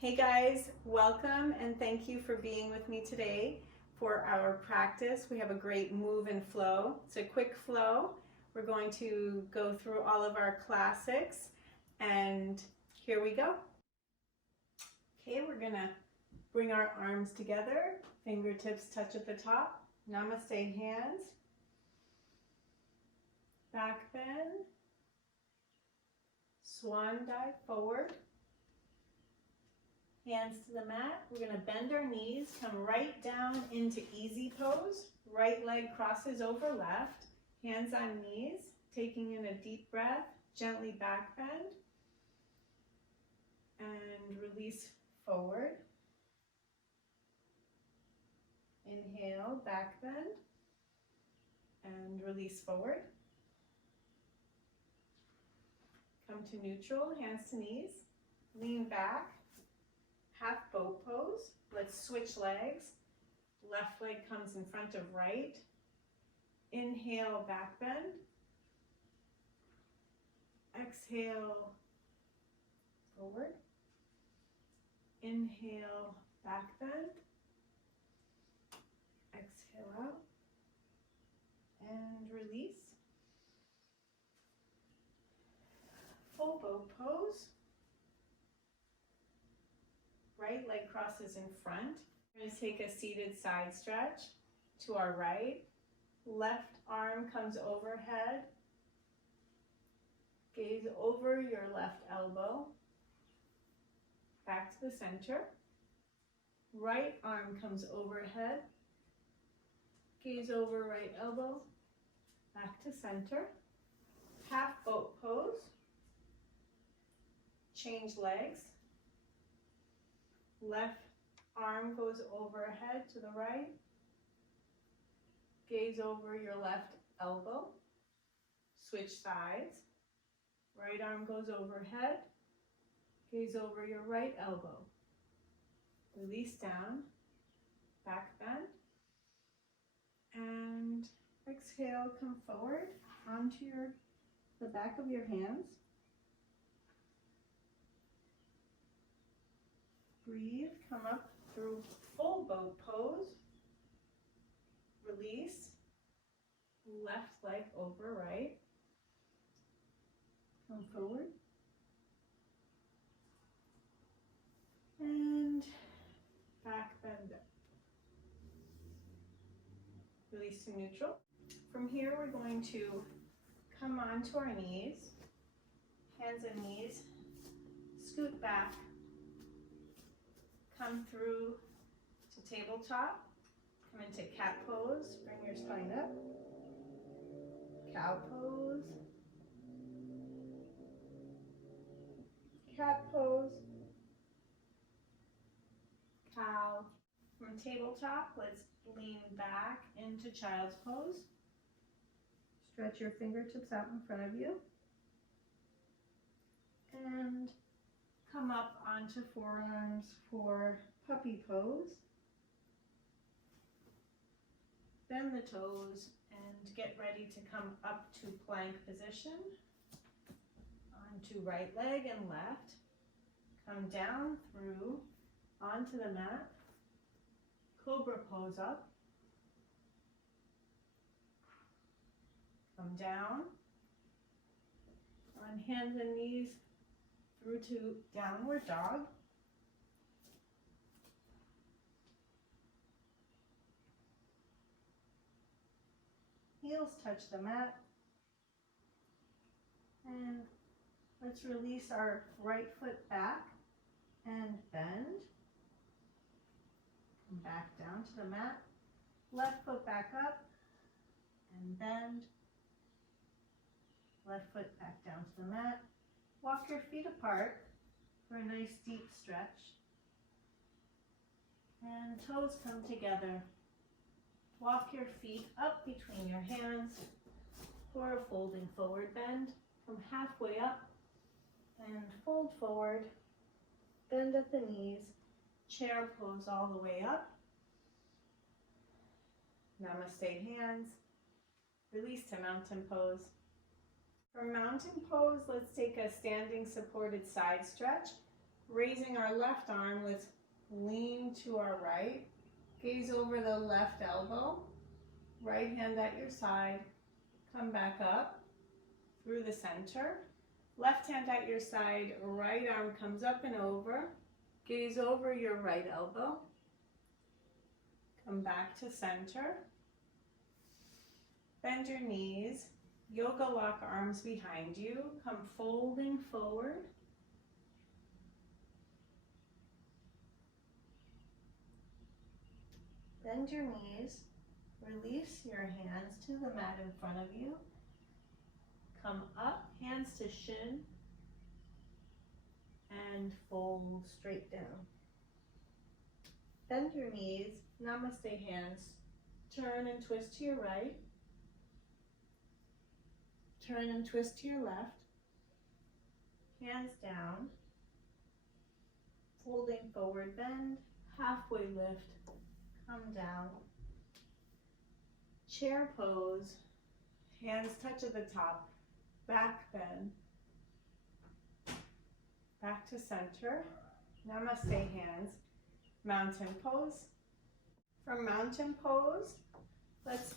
Hey guys, welcome and thank you for being with me today for our practice. We have a great move and flow. It's a quick flow. We're going to go through all of our classics and here we go. Okay, we're gonna bring our arms together, fingertips touch at the top, namaste hands, back bend, swan dive forward. Hands to the mat. We're going to bend our knees, come right down into easy pose. Right leg crosses over left. Hands on knees, taking in a deep breath, gently back bend. And release forward. Inhale, back bend. And release forward. Come to neutral, hands to knees. Lean back. Half boat pose. Let's switch legs. Left leg comes in front of right. Inhale, back bend. Exhale, forward. Inhale, back bend. Exhale out. And release. Full boat pose. Right leg crosses in front. We're going to take a seated side stretch to our right. Left arm comes overhead. Gaze over your left elbow. Back to the center. Right arm comes overhead. Gaze over right elbow. Back to center. Half boat pose. Change legs. Left arm goes overhead to the right. Gaze over your left elbow. Switch sides. Right arm goes overhead. Gaze over your right elbow. Release down. Back bend. And exhale, come forward onto the back of your hands. Breathe, come up through full boat pose. Release. Left leg over right. Come forward. And back bend up. Release to neutral. From here we're going to come onto our knees. Hands and knees. Scoot back. Come through to tabletop, come into cat pose, bring your spine up, cow pose, cat pose, cow. From tabletop, let's lean back into child's pose. Stretch your fingertips out in front of you. And come up onto forearms for puppy pose. Bend the toes and get ready to come up to plank position. Onto right leg and left. Come down through onto the mat. Cobra pose up. Come down. On hands and knees through to downward dog. Heels touch the mat. And let's release our right foot back and bend. Come back down to the mat. Left foot back up and bend. Left foot back down to the mat. Walk your feet apart for a nice deep stretch. And toes come together. Walk your feet up between your hands for a folding forward bend. Come halfway up and fold forward. Bend at the knees. Chair pose all the way up. Namaste hands. Release to mountain pose. For mountain pose, let's take a standing supported side stretch. Raising our left arm, let's lean to our right. Gaze over the left elbow. Right hand at your side. Come back up through the center. Left hand at your side. Right arm comes up and over. Gaze over your right elbow. Come back to center. Bend your knees. Yoga lock arms behind you. Come folding forward. Bend your knees. Release your hands to the mat in front of you. Come up, hands to shin, and fold straight down. Bend your knees, namaste hands. Turn and twist to your right. Turn and twist to your left. Hands down. Folding forward, bend, halfway lift, come down. Chair pose, hands touch at the top, back bend, back to center, namaste hands, mountain pose. From mountain pose, let's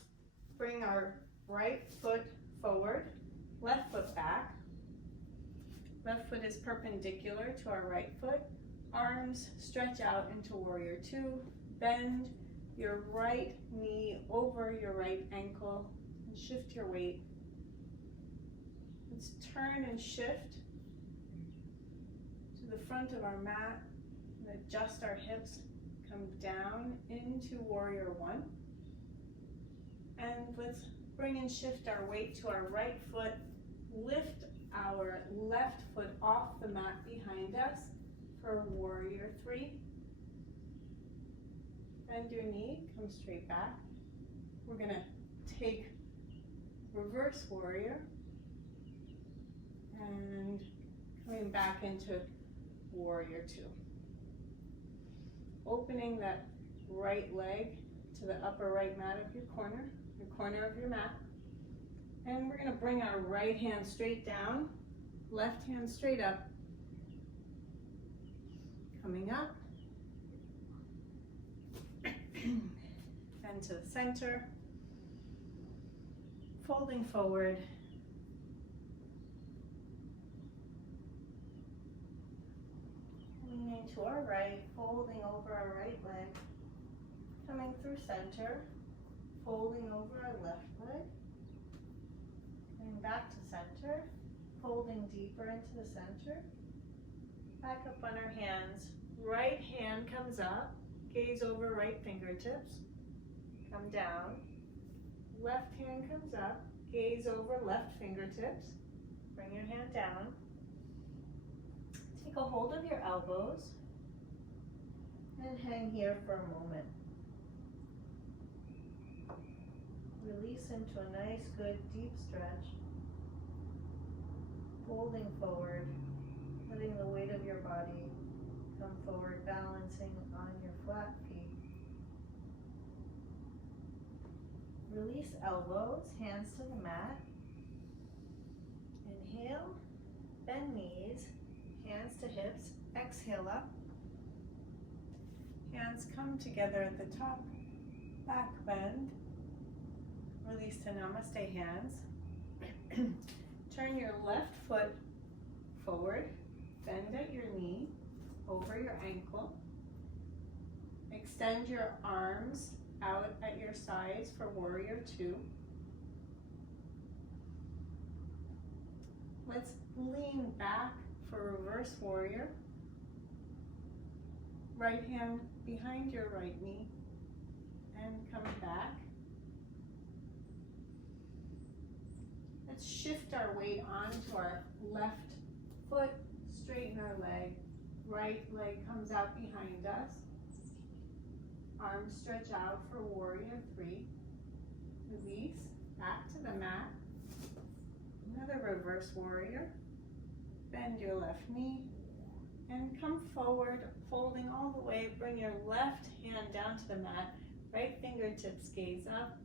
bring our right foot forward, left foot back. Left foot is perpendicular to our right foot. Arms stretch out into warrior two. Bend your right knee over your right ankle and shift your weight. Let's turn and shift to the front of our mat and adjust our hips. Come down into warrior one. And let's bring and shift our weight to our right foot. Lift our left foot off the mat behind us for warrior three. Bend your knee, come straight back. We're gonna take reverse warrior and coming back into warrior two. Opening that right leg to the upper right mat of your corner of your mat. And we're gonna bring our right hand straight down, left hand straight up. Coming up. And to the center, folding forward, leaning to our right, folding over our right leg, coming through center, folding over our left leg, coming back to center, folding deeper into the center, back up on our hands, right hand comes up, gaze over right fingertips, come down, left hand comes up, gaze over left fingertips, bring your hand down, take a hold of your elbows, and hang here for a moment. Release into a nice, good, deep stretch, folding forward, letting the weight of your body come forward, balancing on your flat feet. Release elbows, hands to the mat. Inhale, bend knees, hands to hips. Exhale up. Hands come together at the top, back bend. Release to namaste hands. Turn your left foot forward, bend at your knee, over your ankle. Extend your arms out at your sides for warrior two. Let's lean back for reverse warrior. Right hand behind your right knee and come back. Let's shift our weight onto our left foot, straighten our leg. Right leg comes out behind us. Arms stretch out for warrior three. Release, back to the mat. Another reverse warrior. Bend your left knee and come forward, folding all the way. Bring your left hand down to the mat. Right fingertips gaze up.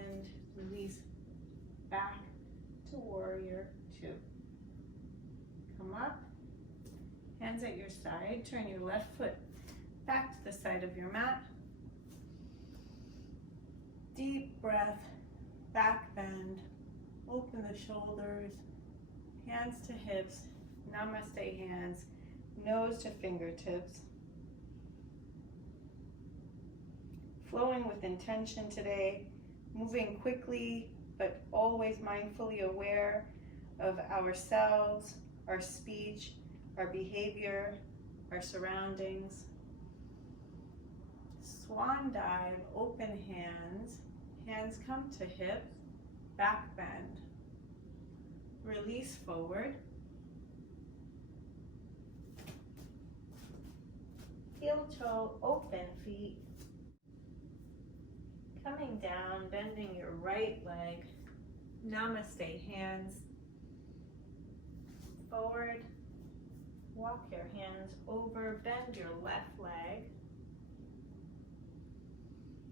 And release back to warrior two. Come up, hands at your side, turn your left foot back to the side of your mat. Deep breath, back bend, open the shoulders, hands to hips, namaste hands, nose to fingertips. Flowing with intention today, moving quickly, but always mindfully aware of ourselves, our speech, our behavior, our surroundings. Swan Dive, open hands, hands come to hips, back bend. Release forward. Heel toe, open feet. Coming down, bending your right leg. Namaste hands. Forward. Walk your hands over, bend your left leg.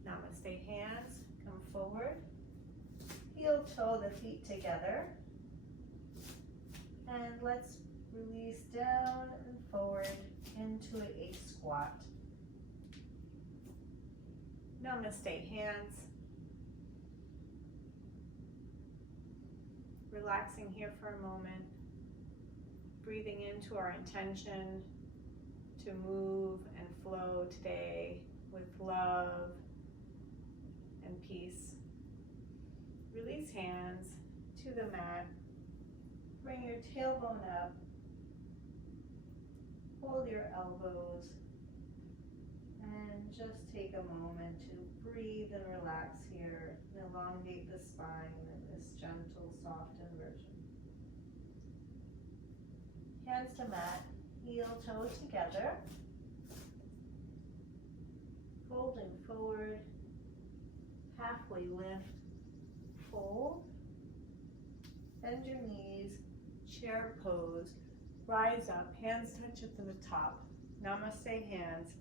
Namaste hands, come forward. Heel toe the feet together. And let's release down and forward into a squat. Namaste hands. Relaxing here for a moment. Breathing into our intention to move and flow today with love and peace. Release hands to the mat. Bring your tailbone up. Hold your elbows. And just take a moment to breathe and relax here. And elongate the spine in this gentle, soft inversion. Hands to mat, heel toe together. Folding forward, halfway lift, fold. Bend your knees, chair pose. Rise up, hands touch at the top. Namaste hands.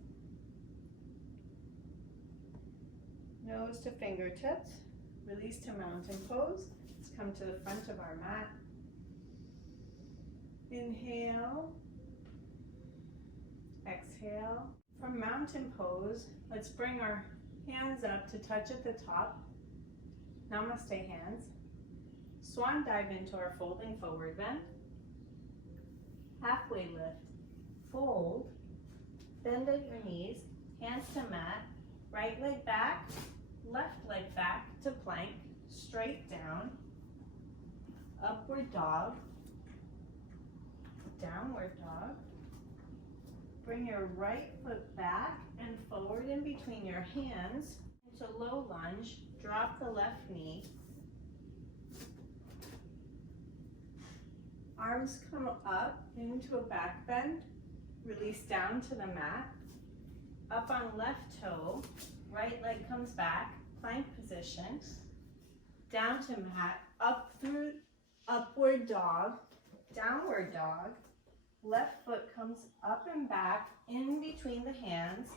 Nose to fingertips. Release to mountain pose. Let's come to the front of our mat. Inhale, exhale. From mountain pose, let's bring our hands up to touch at the top. Namaste hands. Swan dive into our folding forward bend. Halfway lift, fold, bend at your knees, hands to mat, right leg back, left leg back to plank, straight down, upward dog, downward dog. Bring your right foot back and forward in between your hands into low lunge. Drop the left knee. Arms come up into a back bend. Release down to the mat. Up on left toe. Right leg comes back. Plank position. Down to mat. Up through upward dog. Downward dog. Left foot comes up and back in between the hands.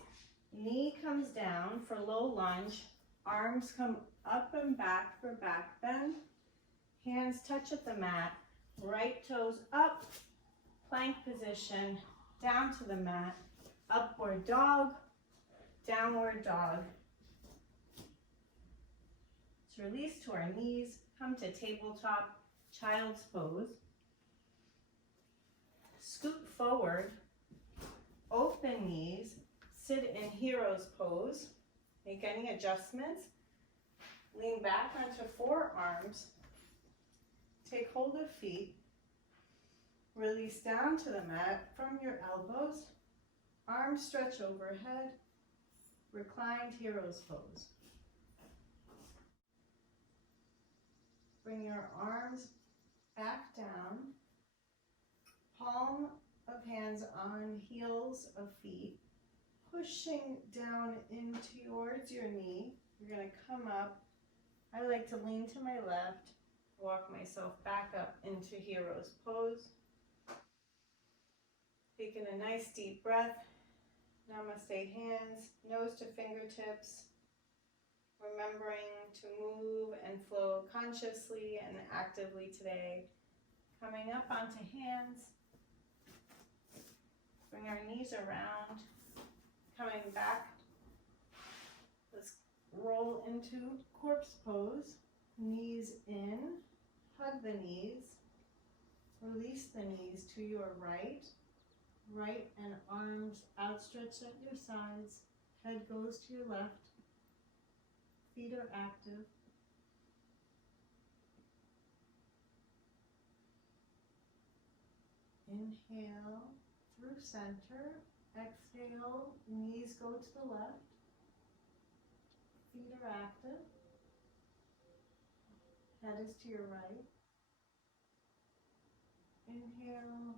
Knee comes down for low lunge. Arms come up and back for back bend. Hands touch at the mat. Right toes up. Plank position. Down to the mat. Upward dog. Downward dog. Let's release to our knees. Come to tabletop child's pose. Scoot forward, open knees, sit in hero's pose. Make any adjustments. Lean back onto forearms. Take hold of feet. Release down to the mat from your elbows. Arms stretch overhead. Reclined hero's pose. Bring your arms back down. Palm of hands on heels of feet, pushing down in towards your knee. You're going to come up. I like to lean to my left, walk myself back up into hero's pose. Taking a nice deep breath. Namaste hands, nose to fingertips. Remembering to move and flow consciously and actively today. Coming up onto hands. bring our knees around, coming back. Let's roll into corpse pose. Knees in, hug the knees, release the knees to your right, and arms outstretched at your sides, head goes to your left, feet are active. Inhale through center, exhale, knees go to the left, feet are active, head is to your right. Inhale,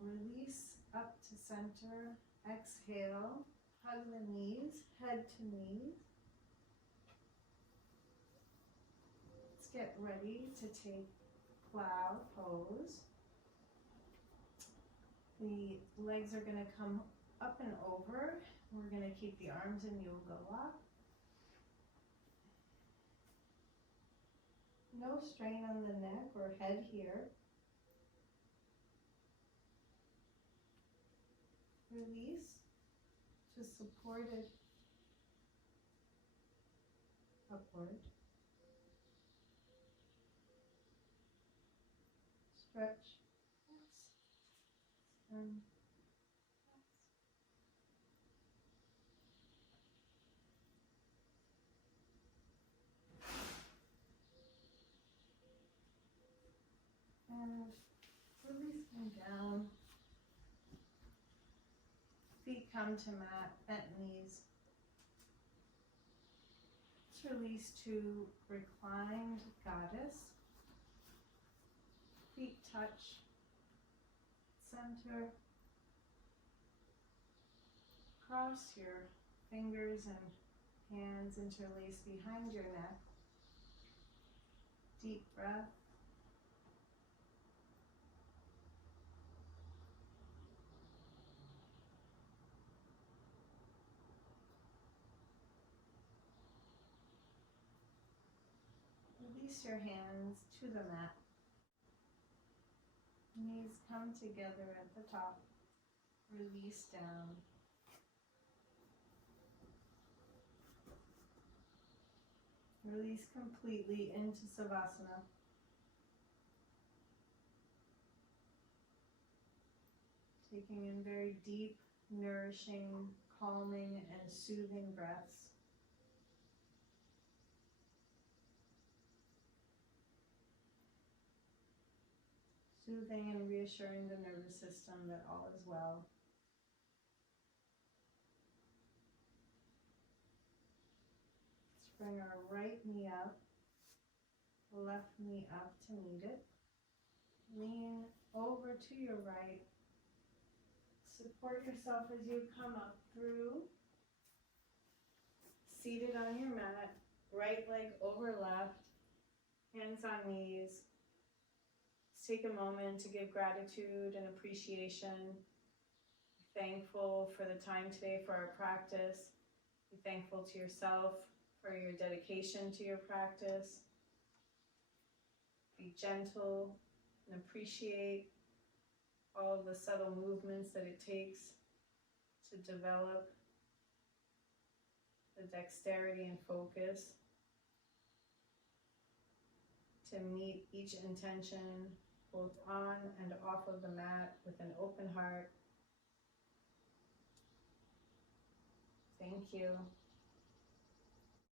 release up to center, exhale, hug the knees, head to knees. Let's get ready to take plow pose. The legs are going to come up and over. We're going to keep the arms in yoga lock. No strain on the neck or head here. Release, just support it upward. Stretch, and release them down. Feet come to mat, bent knees. Let's release to reclined goddess. Feet touch center. Cross your fingers and hands interlace behind your neck. Deep breath. Release your hands to the mat. Knees come together at the top. Release down. Release completely into Savasana. Taking in very deep, nourishing, calming, and soothing breaths. Soothing and reassuring the nervous system that all is well. Let's bring our right knee up, left knee up to meet it. Lean over to your right. Support yourself as you come up through. Seated on your mat, right leg over left, hands on knees. Let's take a moment to give gratitude and appreciation. Be thankful for the time today for our practice. Be thankful to yourself for your dedication to your practice. Be gentle and appreciate all of the subtle movements that it takes to develop the dexterity and focus to meet each intention both on and off of the mat with an open heart. Thank you.